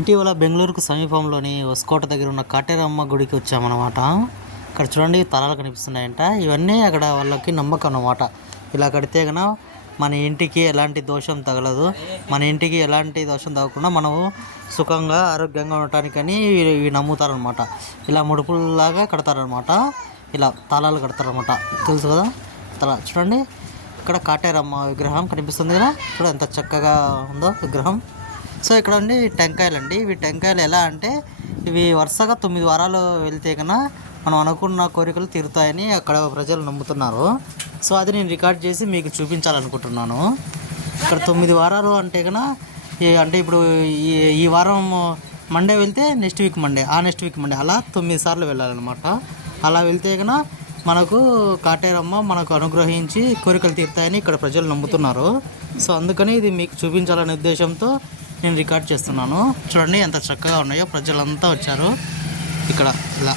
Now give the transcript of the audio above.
ఇటీవల బెంగళూరుకు సమీపంలోని హొస్కోట దగ్గర ఉన్న కాటేరమ్మ గుడికి వచ్చామన్నమాట. ఇక్కడ చూడండి తలాలు కనిపిస్తున్నాయంట. ఇవన్నీ అక్కడ వాళ్ళకి నమ్మకం అన్నమాట. ఇలా కడితే కనుక మన ఇంటికి ఎలాంటి దోషం తగలదు, మన ఇంటికి ఎలాంటి దోషం తగలకుండా మనము సుఖంగా ఆరోగ్యంగా ఉండటానికని ఇవి నమ్ముతారనమాట. ఇలా ముడుపుల్లాగా కడతారనమాట. ఇలా తాళాలు కడతారనమాట. తెలుసు కదా తల చూడండి. ఇక్కడ కాటేరమ్మ విగ్రహం కనిపిస్తుంది కదా, చూడ ఎంత చక్కగా ఉందో విగ్రహం. సో ఇక్కడ అండి టెంకాయలు అండి. ఇవి టెంకాయలు ఎలా అంటే ఇవి వరుసగా 9 వారాలు వెళ్తే కన్నా మనం అనుకున్న కోరికలు తీరుతాయని అక్కడ ప్రజలు నమ్ముతున్నారు. సో అది నేను రికార్డ్ చేసి మీకు చూపించాలనుకుంటున్నాను. ఇక్కడ 9 వారాలు అంటే కన్నా అంటే ఇప్పుడు ఈ వారం మండే వెళ్తే నెక్స్ట్ వీక్ మండే, ఆ నెక్స్ట్ వీక్ మండే, అలా 9 సార్లు వెళ్ళాలన్నమాట. అలా వెళ్తే కన్నా మనకు కాటేరమ్మ మనకు అనుగ్రహించి కోరికలు తీరుతాయని ఇక్కడ ప్రజలు నమ్ముతున్నారు. సో అందుకని ఇది మీకు చూపించాలనే ఉద్దేశంతో నేను రికార్డ్ చేస్తున్నాను. చూడండి ఎంత చక్కగా ఉన్నాయో. ప్రజలంతా వచ్చారు ఇక్కడ ఇలా.